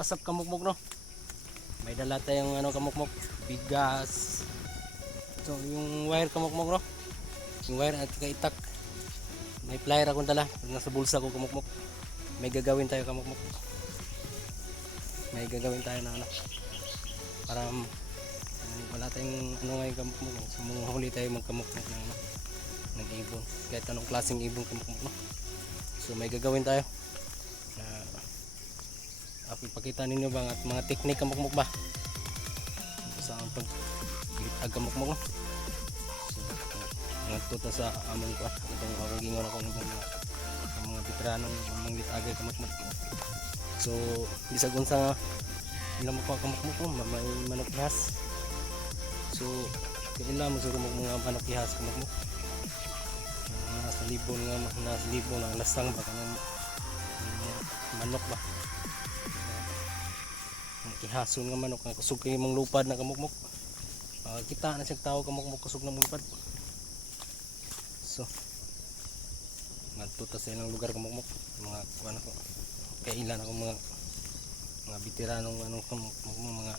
what's up kamukmok no? May dala tayong ano kamukmok, bigas. So yung wire kamukmok no? Yung wire at kaitak. May plier akong dala, nasa bulsa ko kamukmok. May gagawin tayo kamukmok. May gagawin tayo na ano. Para wala tayong ano ngayon kamukmok. So huli tayo magkamukmok ng ano, ng ibon. Kahit anong klaseng ibon kamukmok no? So may gagawin tayo. Ipakita ninyo bang at mga teknik kamukmok ba sa pag kamukmok no? So nagtuto sa among ko itong gingon ako ng mga veteranong mga litagay kamukmok. So bisag unsa nga ila mo pa kamukmok no? May manok ihas. So kaila mo suro mga manok ihas kamukmok. Nasa libon nga nasa libon ang lasang ba kanang manok ba. Ihason nga manok nga kusog kay mong lupad na kamukmok. Kita na siyang tao kamukmok kusog na lupad. So ngadto ta sa ilang lugar kamukmok mga ano ko kailan ako mga veteranong anong kamukmok mga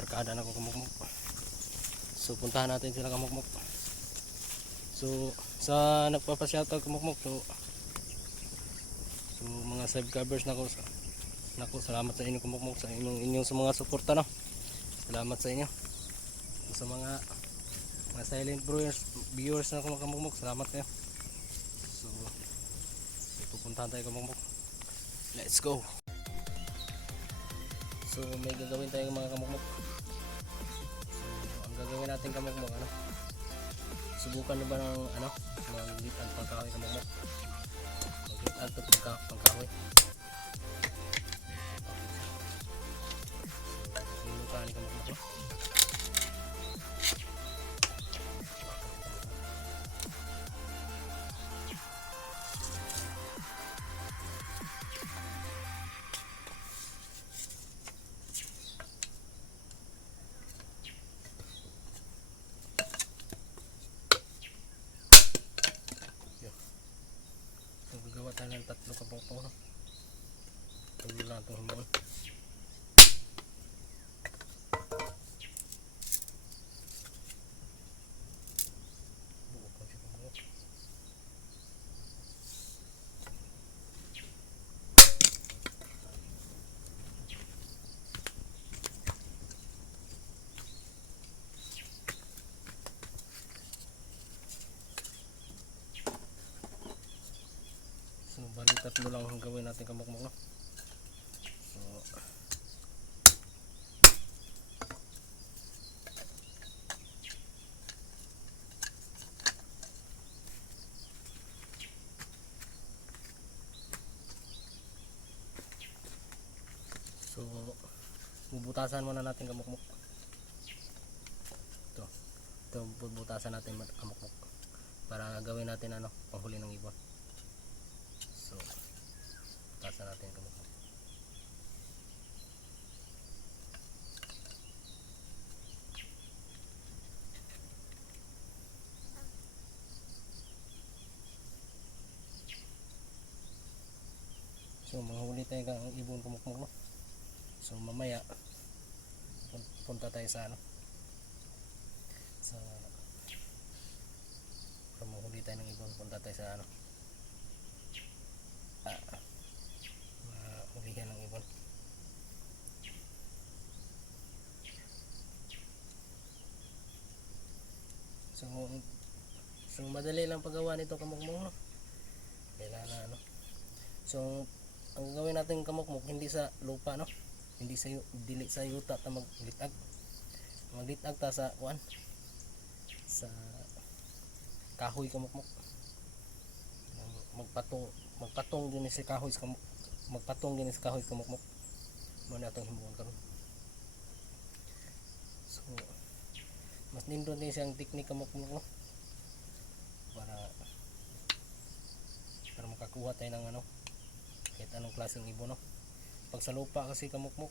barkada na ko kamukmok. So puntahan natin sila kamukmok. So sa nagpapa-shoutout kamukmok so mga subscribers na ko nako, salamat sa inyo kamukmok sa inyong sa mga suporta no. Salamat sa inyo. Sa mga silent viewers na kamukmok, salamat kayo. So pupuntahan tayo kamukmok. Let's go. So may gagawin tayong mga kamukmok. So ang gagawin natin kamukmok ano? Subukan niyo ba ng ano, maglitan pangkahoy kamukmok? Maglitan pangkahoy. Ni kamukmok no? So gagawa tayo ng tatlo kamukmok no? Tuloy lang itong himuon. So bali tatlo lang ang gawin natin kamukmok no. So bubutasan muna natin kamukmok. Ito bubutasan natin kamukmok para gawin natin ano, panghuli ng ibon. So butasan natin kamukmok. So manghuli tayo ng ibon kamukmok no. So mamaya punta tayo sa ano, sa para manghuli tayo ng ibon, punta tayo sa ano, mahulihan ng ibon. So madali lang paggawa nito kamukmok no. Kailangan ano, so ang gawin natin kamukmok hindi sa lupa no, hindi sa dili sa yuta ta maglitag ta sa kuan, sa kahoy kamukmok. Magpatong din sa kahoy kamukmok, magpatong din sa kahoy kamukmok. Mo na atong himuon karon. So mas nindot din siyang teknik kamukmok no, para makakuha tayo ng ano, kahit anong klaseng ibon no. Pag sa lupa kasi kamukmok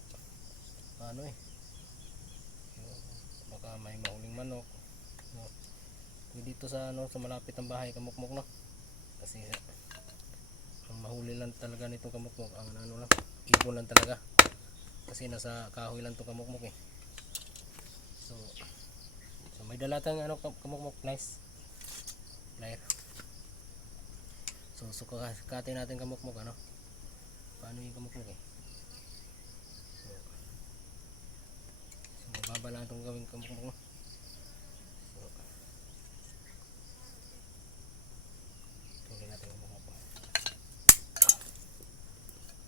ano baka may mahuling manok no. Dito sa ano, sa malapit ng bahay kamukmok no, kasi ang mahuli lang talaga nito kamukmok ang ano lang, ipon lang talaga kasi nasa kahoy lang to kamukmok eh. So may dala tayong ano kamukmok, nice plier. So sukatin natin kamukmok ano paano yung kamukmok eh. So mababa lang itong gawing kamukmok no?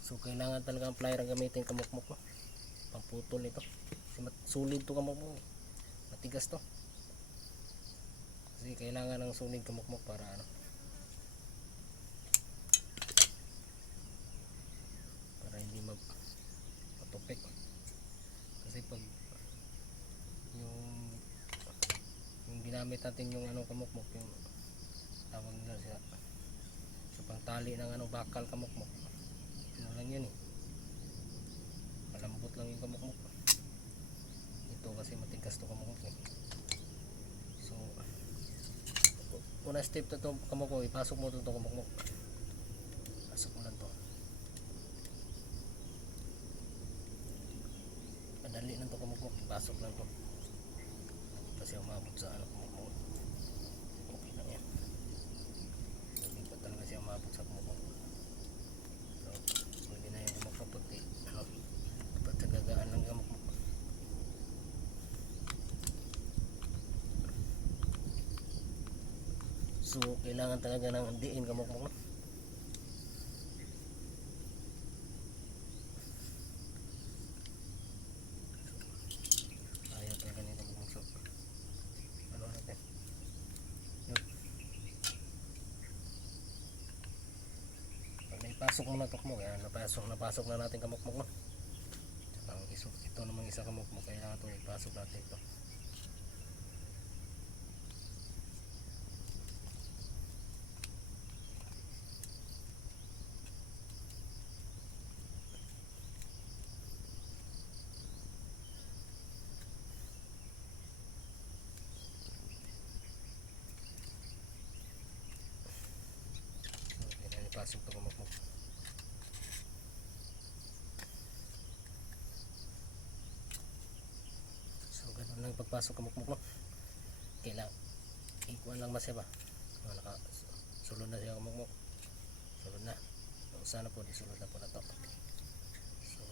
So kailangan talaga ang plier ang gamitin kamukmok no? Pamputol nito kasi sulit to kamukmok eh. Matigas to kasi kailangan ng sulit kamukmok para ano para hindi matupik kasi pag yung ginamit natin yung ano kamukmok yung tawag nila siya sa pangtali ng ano bakal kamukmok ano lang yun eh malambot lang yung kamukmok ito kasi matigas to kamukmok eh. So una step to kamukmok ipasok mo to kamukmok pasok mo lang to madali lang to kamukmok ipasok lang to kasi umabot sa ano kamukmok okay lang yan hindi pa talaga siya umabot sa kamukmok so pwede na yung kamukmok pati ano pagtagagaan lang kamukmok. So kailangan talaga ng diin kamukmok no? Ayaw talaga nito kamukmok. So ano natin yun. Pag naipasok mo na ito kamukmok yan napasok na natin kamukmok no? Ito namang isa kamukmok kailangan ito ipasok natin ito. Pasok to kamukmok. So ganun lang pagpasok kamukmok no? Kailangan ikuan lang masya ba sulod na siya kamukmok sulod na sana po sulod na po na to. So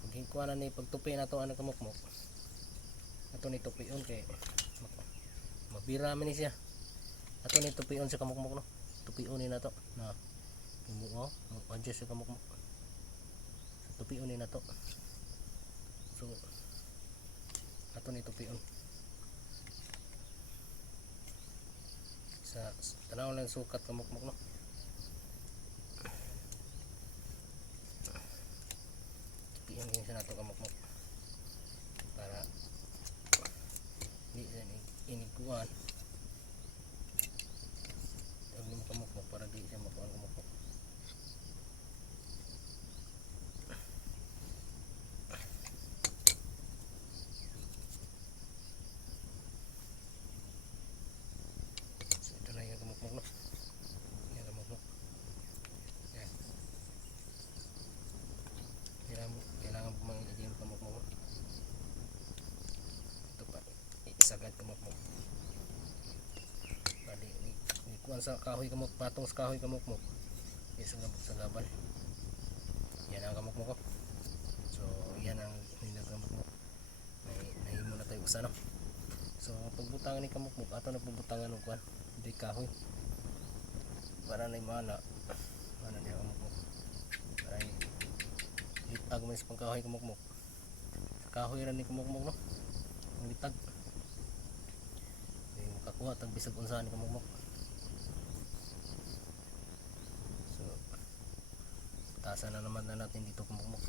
pag ikuan na ni pagtupi na to ano kamukmok ato ni tupion kay mabira man ni siya ato ni tupion sa kamukmok no? Tupiunin na to na imuo adjust sa kamukmok tupiunin na to. So ato ni tupion sa tanaw lang sukat kamukmok no? Tupion din siya na to kamukmok para hindi siya iniguan kamukmok para di siya makuha kamukmok. So ito na yung kamukmok no? Yung kamukmok yan. Kailangan pumangin yung kamukmok no? Ito pa isagad kamukmok bali kuan sa kahoy kamuk patong sa kahoy kamukmok isa sa gabal yan ang kamukmok ko. So yan ang kamukmok nahimo na tayo usa no? So pagbutangan ni kamukmok ato na pagbutangan ng kuan di kahoy para na imana ano niya kamukmok para litag mo sa pangkahoy kamukmok sa kahoy ran ni kamukmok no? Ang litag makakuha tag bisag unsahan ni kamukmok. Taasan na naman na natin dito kamukmok.